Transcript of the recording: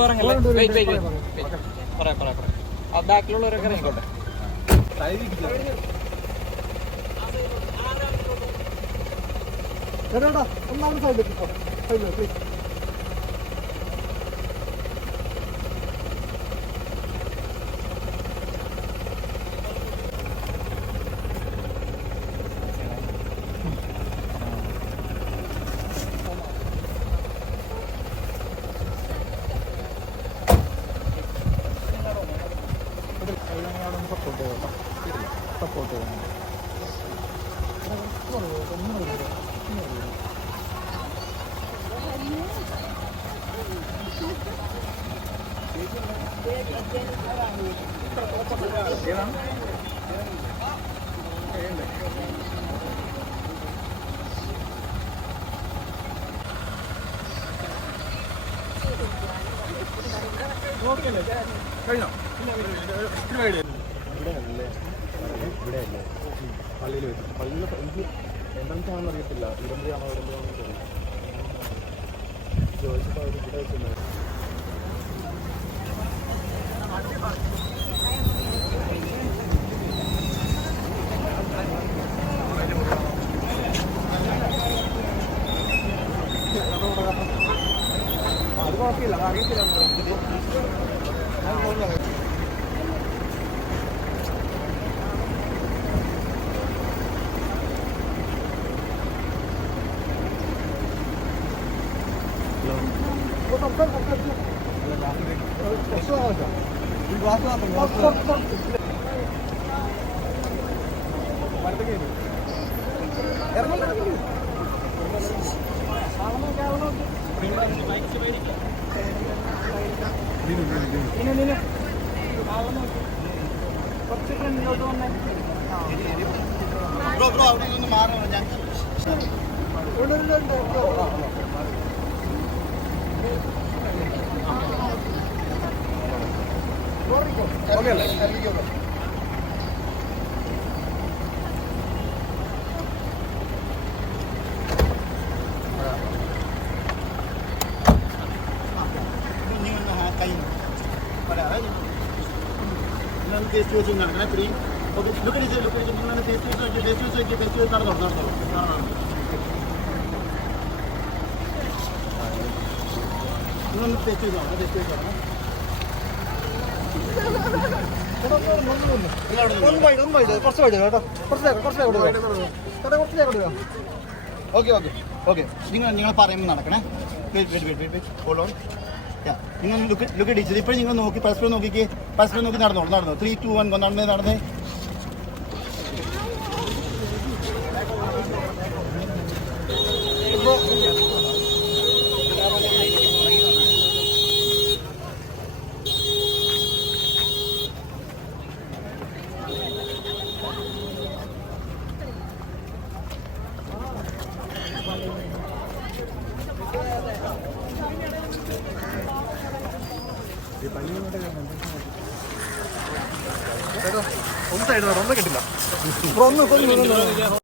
ഇറങ്ങല്ലേ? Wait wait പറയാം പറയാം പറയാം ആ ബാക്കിലുള്ളവരൊക്കെ ഇറങ്ങിക്കോട്ടെ. ഒന്നാമത് സൈഡിലേക്ക് സൈഡിലേക്ക് പ്ലീസ് സപ്പോർട്ട് ചെയ്യാം സപ്പോർട്ട് ചെയ്യാം ഇവിടെയല്ലേ? പള്ളിയിൽ വെച്ച്. പള്ളിയിൽ എനിക്ക് എൻട്രൻസ് ആണെന്ന് അറിയത്തില്ല. ഇരമ്പയാണോ ഇരമ്പയാണോ അറിയില്ല ചോദിച്ചപ്പോൾ അവർ ഇവിടെ വെച്ചിട്ടുണ്ടായിരുന്നു അത് കുഴപ്പമില്ല. അറിയത്തില്ല. ബ്രോ ബ്രോ അവിടെ നിന്ന് മാറണം. ഞാൻ ഓക്കെ അല്ലേ നിങ്ങൾ കൈ പറയാതെ നിങ്ങൾ ടേസ്റ്റ് വെച്ച് നടക്കണേ ഇത്രയും ഓക്കെ ലുക്ക് അടിച്ച് ലുക്ക് അടിച്ച് നിങ്ങൾ ടേസ്റ്റ് വെച്ച് വെച്ച് ടേസ്റ്റ് വെച്ച് വെച്ച് ടേസ്റ്റ് വെച്ച് നടന്നോ നടന്നോ കുറച്ച് കേട്ടോ ഓക്കെ ഓക്കെ ഓക്കെ നിങ്ങൾ നിങ്ങൾ പറയുമ്പോൾ നടക്കണേ. Wait wait wait wait hold on നിങ്ങൾ ലുക്ക് ലുക്ക് അടിച്ചത് ഇപ്പോഴും നിങ്ങൾ നോക്കി പരസ്പരം നോക്കിക്കേ. പരസ്പരം നോക്കി നടന്നോളൂ നടന്നു? ത്രീ ടു വൺ നടന്നേ നടന്നേ. ഒന്ന് സൈഡ് ഒന്ന് കിട്ടില്ല ബ്രോ ഒന്ന് ഒന്ന്